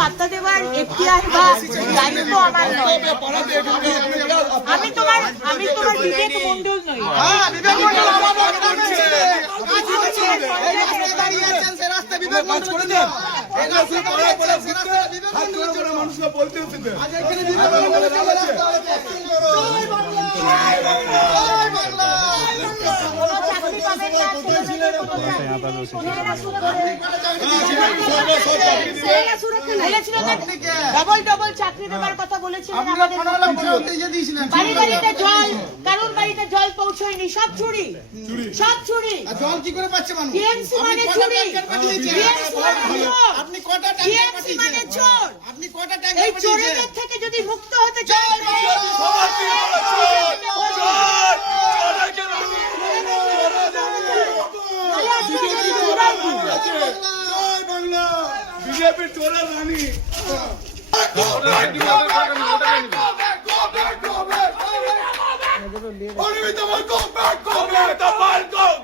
পাত্তা দেওয়ার এখতিয়ার বা দায়িত্ব আমার নয়। আমি তোমার বিবেক মন্ডল নই। ডবল চাকরি দেওয়ার কথা বলেছিলেন। বাড়ি বাড়িতে জল, কারণ বাড়িতে জল পৌঁছয়নি, সব চুরি। জল কি করে পাচ্ছে মানুষ? টিএমসি মানে চুরি, আপনি কটা টিএমসি মানে চোর। আপনি কটা টাকা এই চোরেদের থেকে যদি মুক্ত হতে চাই, বিজেপির চোরের রানী Go back!